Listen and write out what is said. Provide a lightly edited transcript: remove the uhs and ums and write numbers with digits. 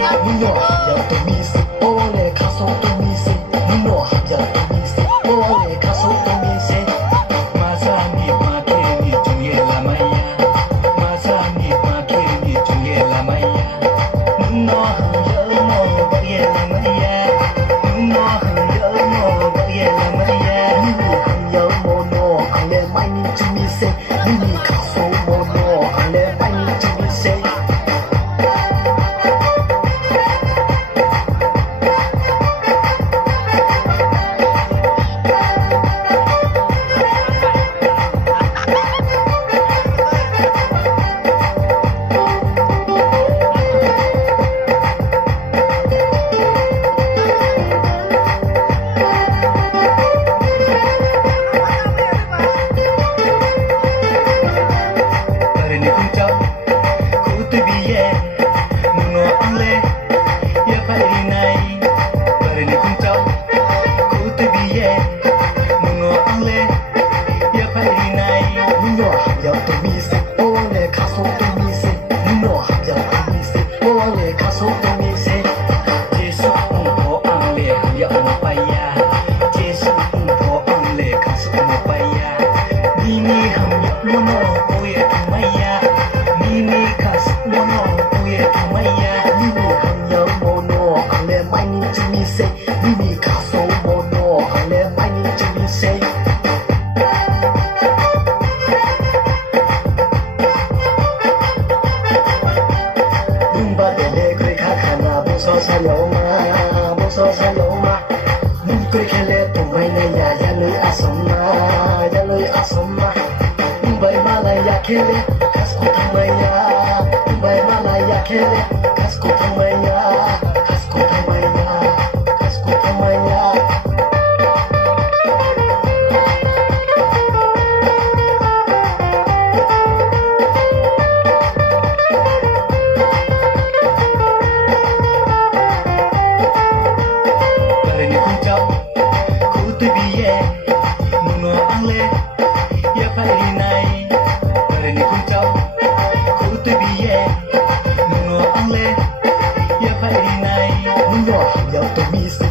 Nuno hanya tumisi ole kaso tumisi Nuno hanya tumisi ole kaso tumisi Masa ni pake ni tunge lamaya Masa ni pake ni tunge lamaya Nuno hanya mo baye lamaya Nuno hanya mo baye lamaya Nuno hanya mo no ale mai ni tumisi Nini kaso mo no ale mai ni tumisi Kele, kasko tamaya, bay malaya kele, kasko tamaya, kasko tamaya, kasko tamaya. Bareng kuncap, ku tubiye, nuno ale, ya pairinai. Ni kuncap ku tubiye nuno ale ya pairinai nuno hanya tumisi